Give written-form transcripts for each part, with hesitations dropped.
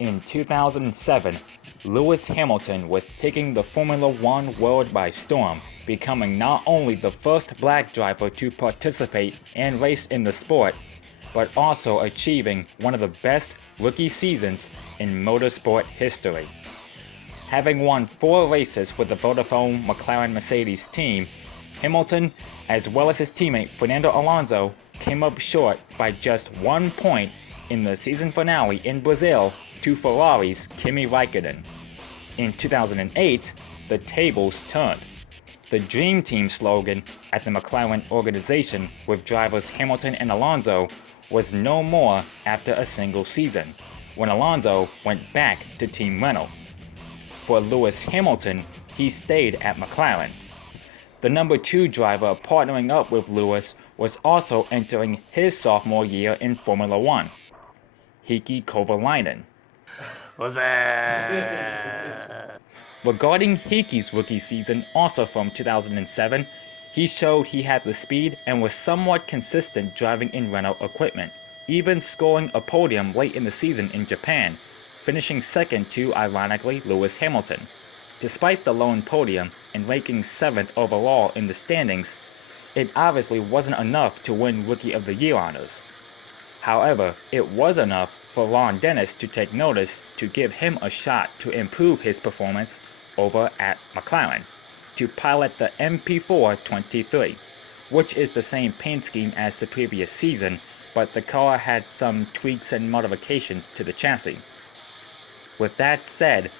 In 2007, Lewis Hamilton was taking the Formula One world by storm, becoming not only the first black driver to participate and race in the sport, but also achieving one of the best rookie seasons in motorsport history. Having won 4 races with the Vodafone McLaren Mercedes team, Hamilton, as well as his teammate Fernando Alonso, came up short by just 1 point in the season finale in Brazil to Ferrari's Kimi Raikkonen. In 2008, the tables turned. The Dream Team slogan at the McLaren organization with drivers Hamilton and Alonso was no more after a single season, when Alonso went back to Team Renault. For Lewis Hamilton, he stayed at McLaren. The number 2 driver partnering up with Lewis was also entering his sophomore year in Formula One, Heikki Kovalainen. Regarding Heikki's rookie season, also from 2007, he showed he had the speed and was somewhat consistent driving in Renault equipment, even scoring a podium late in the season in Japan, finishing second to, ironically, Lewis Hamilton. Despite the lone podium and ranking 7th overall in the standings, it obviously wasn't enough to win Rookie of the Year honors. However, it was enough for Ron Dennis to take notice to give him a shot to improve his performance over at McLaren, to pilot the MP4-23, which is the same paint scheme as the previous season, but the car had some tweaks and modifications to the chassis. With that said,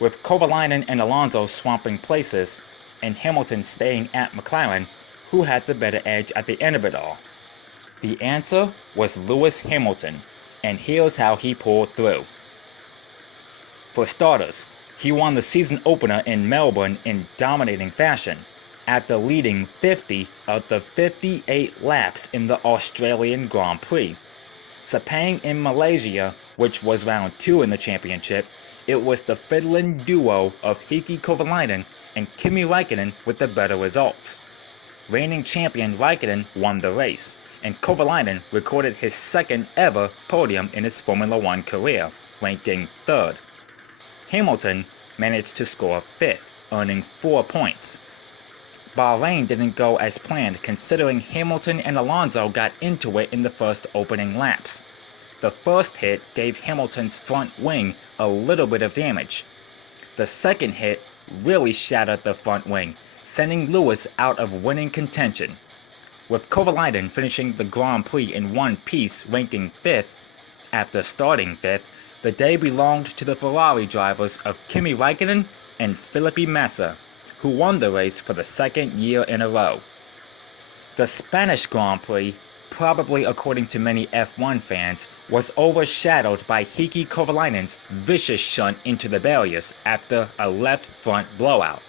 with Kovalainen and Alonso swapping places, and Hamilton staying at McLaren, who had the better edge at the end of it all? The answer was Lewis Hamilton, and here's how he pulled through. For starters, he won the season opener in Melbourne in dominating fashion, after leading 50 of the 58 laps in the Australian Grand Prix. Sepang in Malaysia, which was round 2 in the championship, it was the fiddling duo of Heikki Kovalainen and Kimi Raikkonen with the better results. Reigning champion Raikkonen won the race, and Kovalainen recorded his second ever podium in his Formula One career, ranking 3rd. Hamilton managed to score 5th, earning 4 points. Bahrain didn't go as planned considering Hamilton and Alonso got into it in the first opening laps. The first hit gave Hamilton's front wing a little bit of damage. The second hit really shattered the front wing, sending Lewis out of winning contention. With Kovalainen finishing the Grand Prix in one piece, ranking 5th, after starting 5th, the day belonged to the Ferrari drivers of Kimi Raikkonen and Felipe Massa, who won the race for the second year in a row. The Spanish Grand Prix, probably according to many F1 fans, was overshadowed by Heikki Kovalainen's vicious shunt into the barriers after a left front blowout.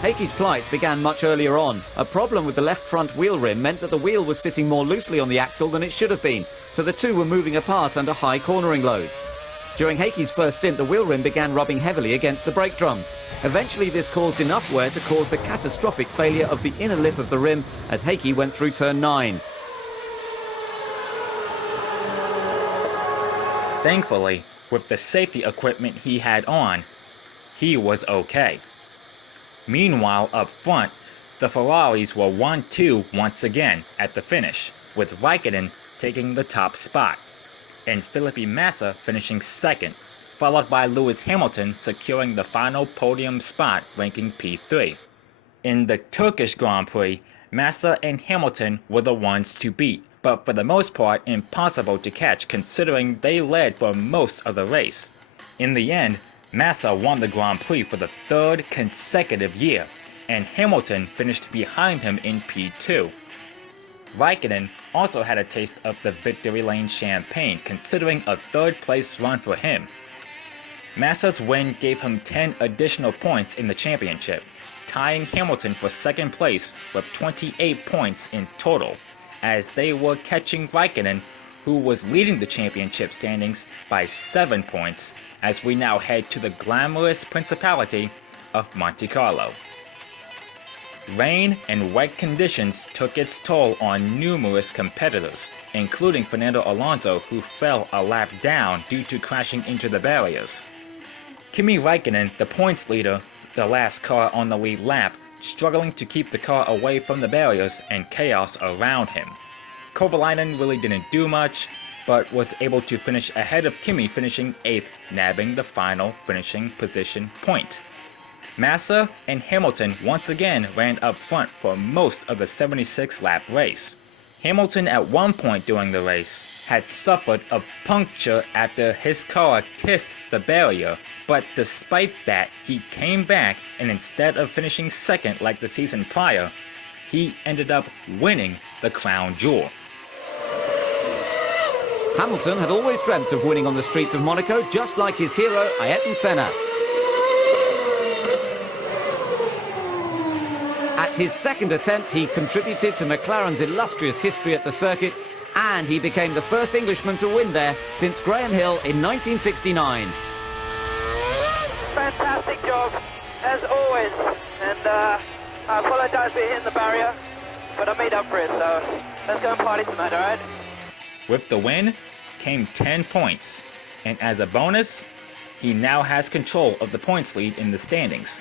Heikki's plight began much earlier on. A problem with the left front wheel rim meant that the wheel was sitting more loosely on the axle than it should have been, so the two were moving apart under high cornering loads. During Heikki's first stint, the wheel rim began rubbing heavily against the brake drum. Eventually this caused enough wear to cause the catastrophic failure of the inner lip of the rim as Heikki went through turn 9. Thankfully, with the safety equipment he had on, he was okay. Meanwhile, up front, the Ferraris were 1-2 once again at the finish, with Raikkonen taking the top spot, and Felipe Massa finishing second, followed by Lewis Hamilton securing the final podium spot, ranking P3. In the Turkish Grand Prix, Massa and Hamilton were the ones to beat, but for the most part impossible to catch considering they led for most of the race. In the end, Massa won the Grand Prix for the 3rd consecutive year, and Hamilton finished behind him in P2. Raikkonen also had a taste of the victory lane champagne considering a 3rd place run for him. Massa's win gave him 10 additional points in the championship, tying Hamilton for 2nd place with 28 points in total, as they were catching Raikkonen, who was leading the championship standings by 7 points, as we now head to the glamorous Principality of Monte Carlo. Rain and wet conditions took its toll on numerous competitors, including Fernando Alonso, who fell a lap down due to crashing into the barriers. Kimi Räikkönen, the points leader, the last car on the lead lap, struggling to keep the car away from the barriers and chaos around him. Kovalainen really didn't do much, but was able to finish ahead of Kimi, finishing 8th, nabbing the final finishing position point. Massa and Hamilton once again ran up front for most of the 76-lap race. Hamilton at one point during the race had suffered a puncture after his car kissed the barrier, but despite that, he came back, and instead of finishing second like the season prior, he ended up winning the crown jewel. Hamilton had always dreamt of winning on the streets of Monaco, just like his hero Ayrton Senna. At his second attempt, he contributed to McLaren's illustrious history at the circuit, and he became the first Englishman to win there since Graham Hill in 1969. Fantastic job, as always, and I apologise for hitting the barrier, but I made up for it, so let's go and party tonight, alright? With the win came 10 points, and as a bonus, he now has control of the points lead in the standings.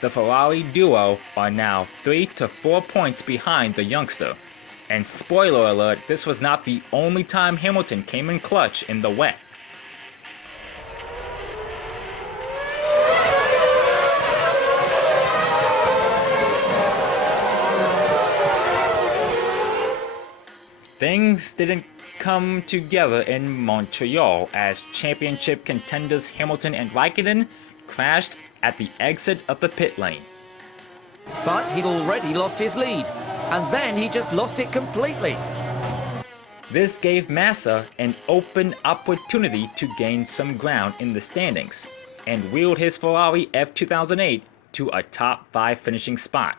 The Ferrari duo are now 3 to 4 points behind the youngster. And spoiler alert, this was not the only time Hamilton came in clutch in the wet. Things didn't come together in Montreal as championship contenders Hamilton and Räikkönen crashed at the exit of the pit lane. But he'd already lost his lead, and then he just lost it completely. This gave Massa an open opportunity to gain some ground in the standings, and wheeled his Ferrari F2008 to a top 5 finishing spot.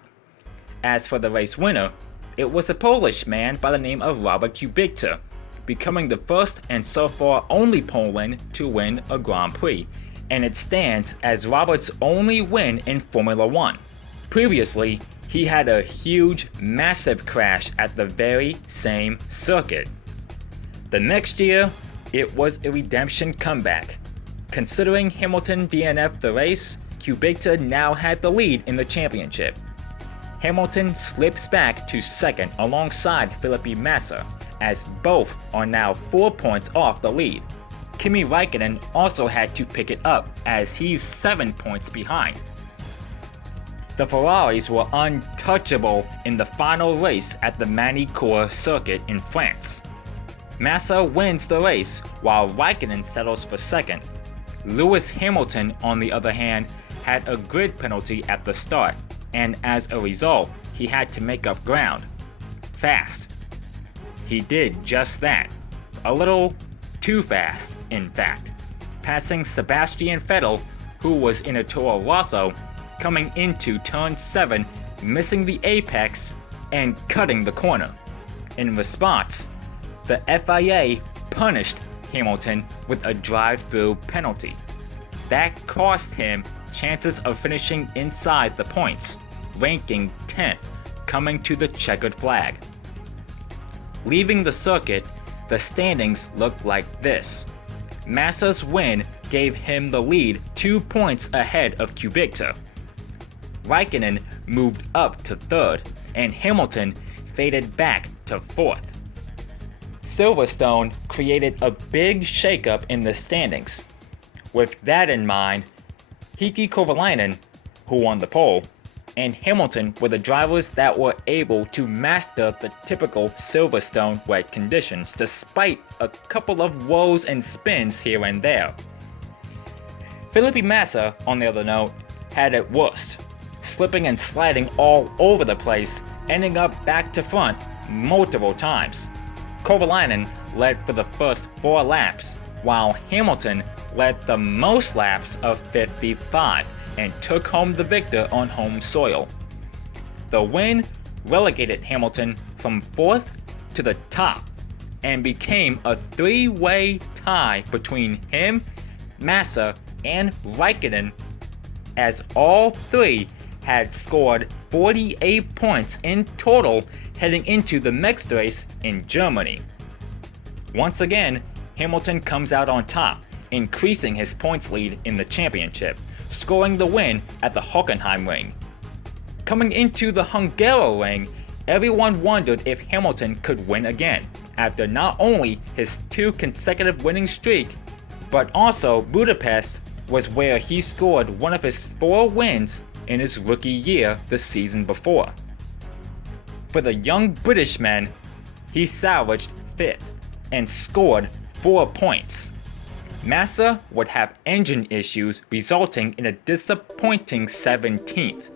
As for the race winner, it was a Polish man by the name of Robert Kubica, becoming the first and so far only Poland to win a Grand Prix, and it stands as Robert's only win in Formula 1. Previously, he had a huge, massive crash at the very same circuit. The next year, it was a redemption comeback. Considering Hamilton DNF'd the race, Kubica now had the lead in the championship. Hamilton slips back to second alongside Felipe Massa, as both are now 4 points off the lead. Kimi Räikkönen also had to pick it up as he's 7 points behind. The Ferraris were untouchable in the final race at the Monaco circuit in France. Massa wins the race while Räikkönen settles for second. Lewis Hamilton, on the other hand, had a grid penalty at the start, and as a result, he had to make up ground. Fast. He did just that. A little too fast, in fact, passing Sebastian Vettel, who was in a Toro Rosso, coming into turn 7, missing the apex, and cutting the corner. In response, the FIA punished Hamilton with a drive-through penalty. That cost him chances of finishing inside the points, ranking 10th, coming to the checkered flag. Leaving the circuit, the standings looked like this. Massa's win gave him the lead 2 points ahead of Kubica. Räikkönen moved up to 3rd, and Hamilton faded back to 4th. Silverstone created a big shakeup in the standings. With that in mind, Heikki Kovalainen, who won the pole, and Hamilton were the drivers that were able to master the typical Silverstone wet conditions despite a couple of woes and spins here and there. Felipe Massa, on the other note, had it worst, slipping and sliding all over the place, ending up back to front multiple times. Kovalainen led for the first 4 laps, while Hamilton led the most laps of 55 and took home the victor on home soil. The win relegated Hamilton from 4th to the top and became a 3-way tie between him, Massa, and Räikkönen, as all 3 had scored 48 points in total heading into the next race in Germany. Once again, Hamilton comes out on top, increasing his points lead in the championship, scoring the win at the Hockenheim ring. Coming into the Hungaroring, everyone wondered if Hamilton could win again, after not only his 2 consecutive winning streak, but also Budapest was where he scored one of his 4 wins in his rookie year the season before. For the young Britishman, he salvaged 5th and scored 4 points. Massa would have engine issues resulting in a disappointing 17th.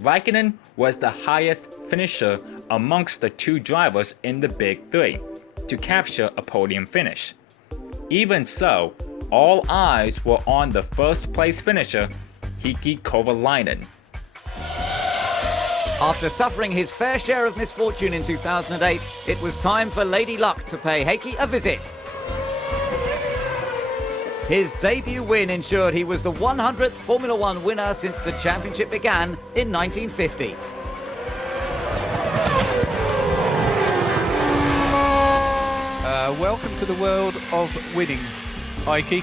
Raikkonen was the highest finisher amongst the 2 drivers in the Big 3 to capture a podium finish. Even so, all eyes were on the first place finisher, Heikki Kovalainen. After suffering his fair share of misfortune in 2008, it was time for Lady Luck to pay Heikki a visit. His debut win ensured he was the 100th Formula One winner since the championship began in 1950. Welcome to the world of winning, Heikki.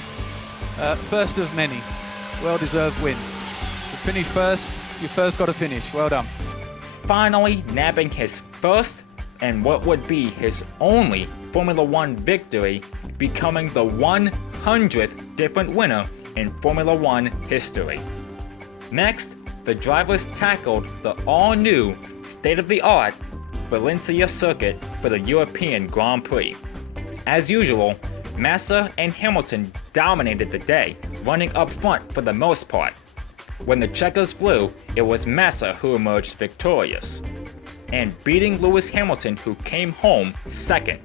First of many. Well-deserved win. To finish first, you first got to finish. Well done. Finally nabbing his first and what would be his only Formula One victory, becoming the 100th different winner in Formula One history. Next, the drivers tackled the all-new, state-of-the-art Valencia circuit for the European Grand Prix. As usual, Massa and Hamilton dominated the day, running up front for the most part. When the checkers flew, it was Massa who emerged victorious, and beating Lewis Hamilton, who came home second.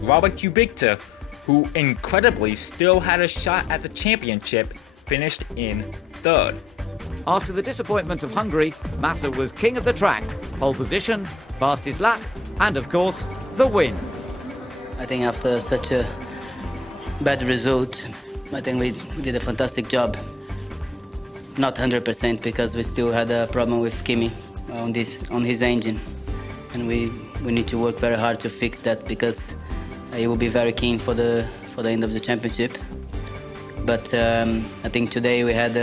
Robert Kubica, who incredibly still had a shot at the championship, finished in third. After the disappointment of Hungary, Massa was king of the track, pole position, fastest lap, and of course, the win. I think after such a bad result, I think we did a fantastic job. Not 100% because we still had a problem with Kimi on his engine, and we need to work very hard to fix that because he will be very keen for the end of the championship. But I think today we had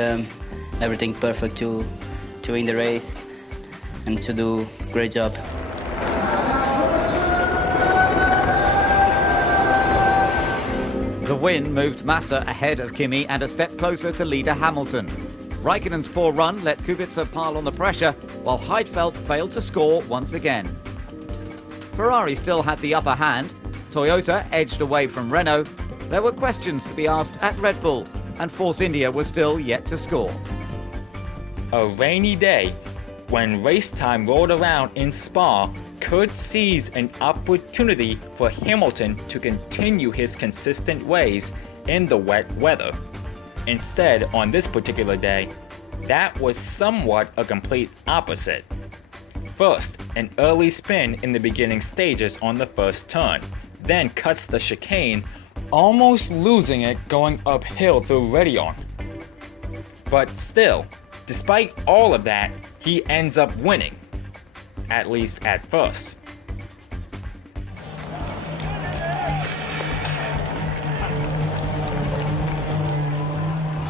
everything perfect to win the race and to do a great job. The win moved Massa ahead of Kimi and a step closer to leader Hamilton. Raikkonen's poor run let Kubica pile on the pressure, while Heidfeld failed to score once again. Ferrari still had the upper hand. Toyota edged away from Renault. There were questions to be asked at Red Bull, and Force India was still yet to score. A rainy day, when race time rolled around in Spa, could seize an opportunity for Hamilton to continue his consistent ways in the wet weather. Instead, on this particular day, that was somewhat a complete opposite. First, an early spin in the beginning stages on the first turn, then cuts the chicane, almost losing it going uphill through Redion. But still, despite all of that, he ends up winning, at least at first.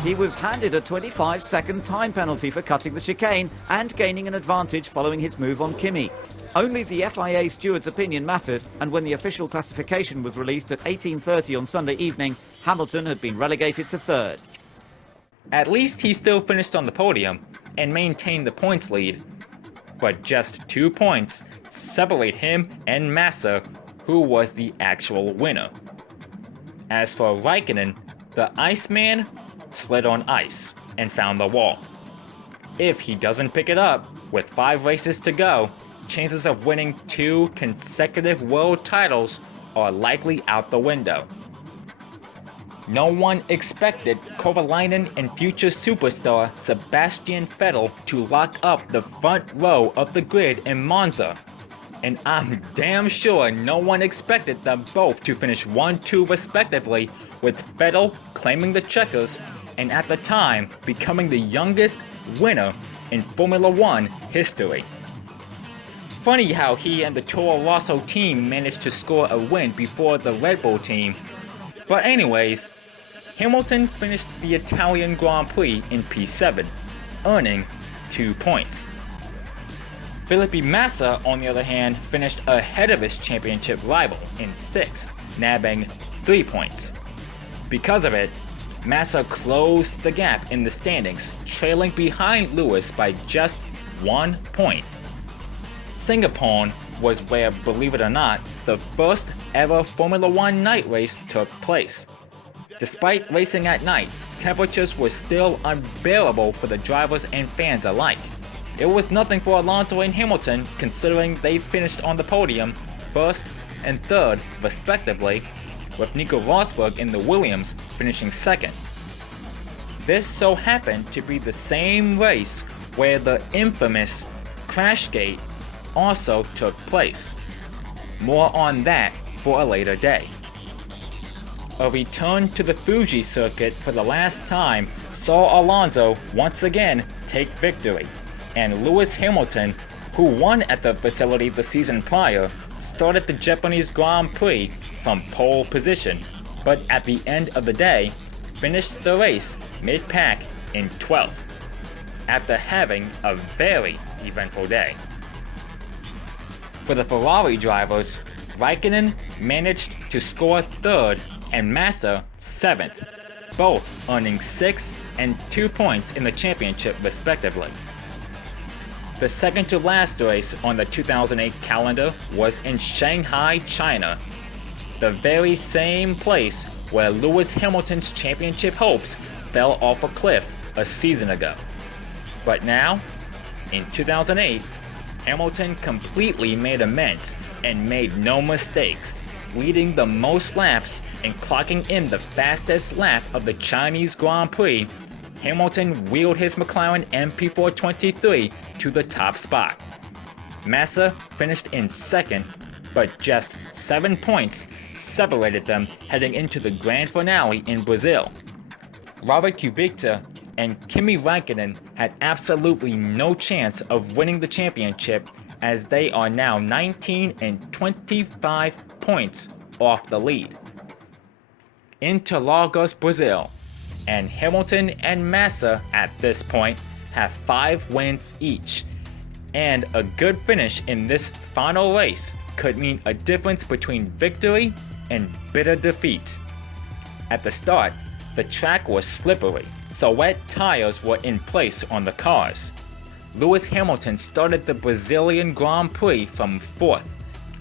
He was handed a 25-second time penalty for cutting the chicane and gaining an advantage following his move on Kimi. Only the FIA steward's opinion mattered, and when the official classification was released at 18:30 on Sunday evening, Hamilton had been relegated to third. At least he still finished on the podium and maintained the points lead. But just 2 points separate him and Massa, who was the actual winner. As for Raikkonen, the Iceman slid on ice and found the wall. If he doesn't pick it up, with 5 races to go, chances of winning 2 consecutive world titles are likely out the window. No one expected Kovalainen and future superstar Sebastian Vettel to lock up the front row of the grid in Monza. And I'm damn sure no one expected them both to finish 1-2 respectively, with Vettel claiming the checkers and at the time becoming the youngest winner in Formula One history. Funny how he and the Toro Rosso team managed to score a win before the Red Bull team. But anyways, Hamilton finished the Italian Grand Prix in P7, earning 2 points. Felipe Massa, on the other hand, finished ahead of his championship rival in 6th, nabbing 3 points. Because of it, Massa closed the gap in the standings, trailing behind Lewis by just 1 point. Singapore was where, believe it or not, the first ever Formula One night race took place. Despite racing at night, temperatures were still unbearable for the drivers and fans alike. It was nothing for Alonso and Hamilton, considering they finished on the podium, 1st and 3rd respectively, with Nico Rosberg in the Williams finishing 2nd. This so happened to be the same race where the infamous Crashgate also took place. More on that for a later day. A return to the Fuji circuit for the last time saw Alonso once again take victory, and Lewis Hamilton, who won at the facility the season prior, started the Japanese Grand Prix from pole position, but at the end of the day, finished the race mid-pack in 12th, after having a very eventful day. For the Ferrari drivers, Raikkonen managed to score 3rd and Massa 7th, both earning 6 and 2 points in the championship respectively. The second to last race on the 2008 calendar was in Shanghai, China, the very same place where Lewis Hamilton's championship hopes fell off a cliff a season ago. But now, in 2008, Hamilton completely made amends and made no mistakes, leading the most laps and clocking in the fastest lap of the Chinese Grand Prix. Hamilton wheeled his McLaren MP423 to the top spot. Massa finished in 2nd, but just 7 points separated them heading into the grand finale in Brazil. Robert Kubica and Kimi Raikkonen had absolutely no chance of winning the championship, as they are now 19 and 25 points off the lead. Interlagos, Brazil, and Hamilton and Massa at this point have 5 wins each, and a good finish in this final race could mean a difference between victory and bitter defeat. At the start, the track was slippery, so wet tires were in place on the cars. Lewis Hamilton started the Brazilian Grand Prix from 4th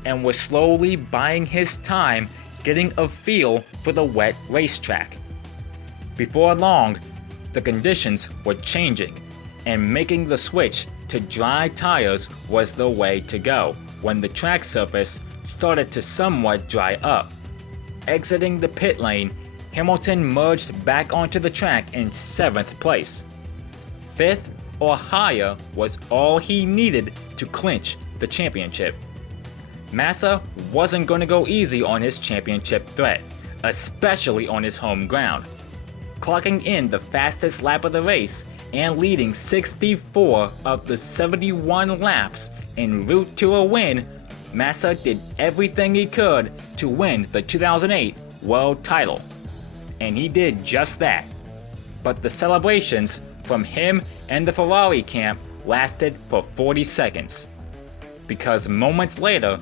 and was slowly buying his time getting a feel for the wet racetrack. Before long, the conditions were changing, and making the switch to dry tires was the way to go when the track surface started to somewhat dry up. Exiting the pit lane, Hamilton merged back onto the track in 7th place. 5th or higher was all he needed to clinch the championship. Massa wasn't going to go easy on his championship threat, especially on his home ground. Clocking in the fastest lap of the race and leading 64 of the 71 laps en route to a win, Massa did everything he could to win the 2008 world title. And he did just that. But the celebrations from him and the Ferrari camp lasted for 40 seconds. Because moments later,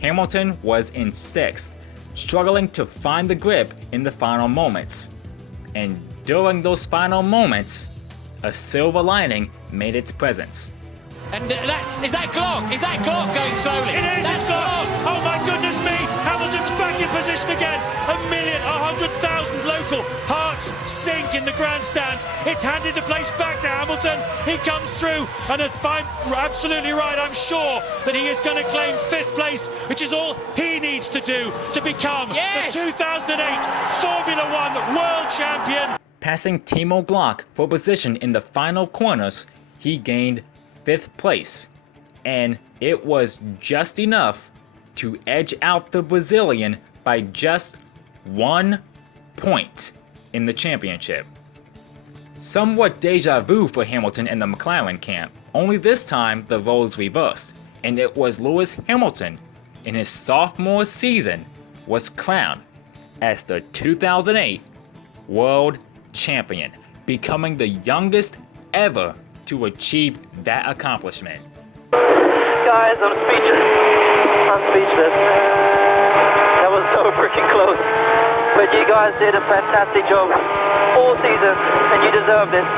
Hamilton was in 6th, struggling to find the grip in the final moments. And during those final moments, a silver lining made its presence. And is that clock going slowly? It is, it's clock! Oh my goodness me! Hamilton's back in position again! 100,000 local hearts sink in the grandstands. It's handed the place back to Hamilton. He comes through, and if I'm absolutely right, I'm sure that he is going to claim 5th place, which is all he needs to do to become the 2008 Formula One World Champion. Passing Timo Glock for position in the final corners, he gained 5th place, and it was just enough to edge out the Brazilian by just 1 point in the championship. Somewhat deja vu for Hamilton and the McLaren camp, only this time the roles reversed, and it was Lewis Hamilton, in his sophomore season, was crowned as the 2008 World Champion, becoming the youngest ever to achieve that accomplishment. Guys, I'm speechless. I'm speechless. That was so freaking close. But you guys did a fantastic job all season, and you deserve this.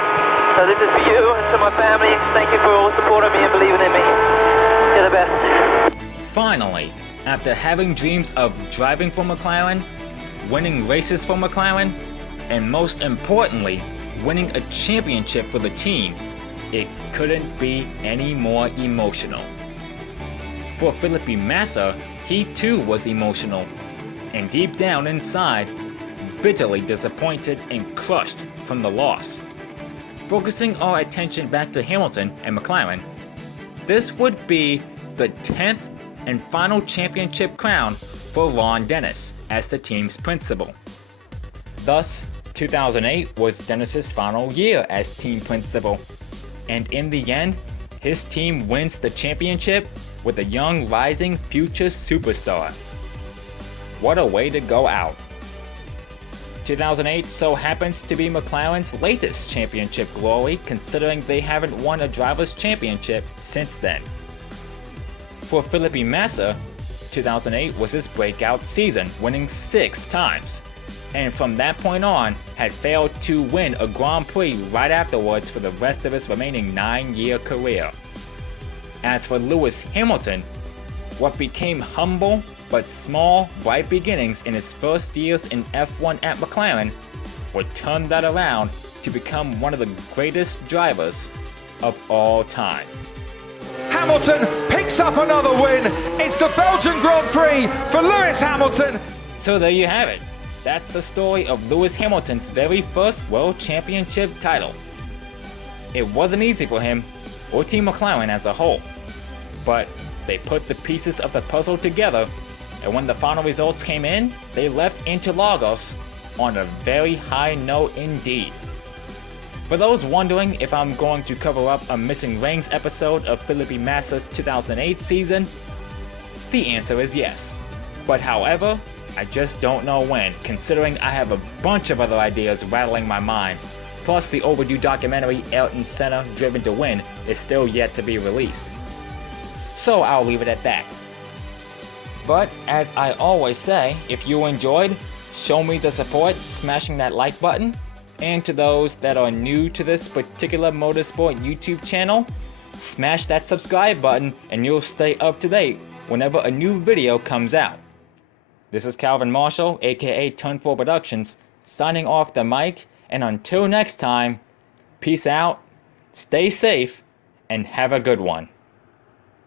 So this is for you and to my family. Thank you for all supporting me and believing in me. You're the best. Finally, after having dreams of driving for McLaren, winning races for McLaren, and most importantly, winning a championship for the team, it couldn't be any more emotional. For Felipe Massa, he too was emotional, and deep down inside, bitterly disappointed and crushed from the loss. Focusing our attention back to Hamilton and McLaren, this would be the 10th and final championship crown for Ron Dennis as the team's principal. Thus, 2008 was Dennis's final year as team principal, and in the end, his team wins the championship with a young rising future superstar. What a way to go out. 2008 so happens to be McLaren's latest championship glory, considering they haven't won a driver's championship since then. For Felipe Massa, 2008 was his breakout season, winning 6 times, and from that point on had failed to win a Grand Prix right afterwards for the rest of his remaining 9-year career. As for Lewis Hamilton, what became humble but small, bright beginnings in his first years in F1 at McLaren would turn that around to become one of the greatest drivers of all time. Hamilton picks up another win. It's the Belgian Grand Prix for Lewis Hamilton. So there you have it. That's the story of Lewis Hamilton's very first World Championship title. It wasn't easy for him, or Team McLaren as a whole, but they put the pieces of the puzzle together, and when the final results came in, they left Interlagos on a very high note indeed. For those wondering if I'm going to cover up a Missing Rings episode of Felipe Massa's 2008 season, the answer is yes. But however, I just don't know when, considering I have a bunch of other ideas rattling my mind, plus the overdue documentary Ayrton Senna Driven to Win is still yet to be released. So I'll leave it at that. But as I always say, if you enjoyed, show me the support smashing that like button, and to those that are new to this particular motorsport YouTube channel, smash that subscribe button and you'll stay up to date whenever a new video comes out. This is Calvin Marshall, aka Turn4 Productions, signing off the mic, and until next time, peace out, stay safe, and have a good one.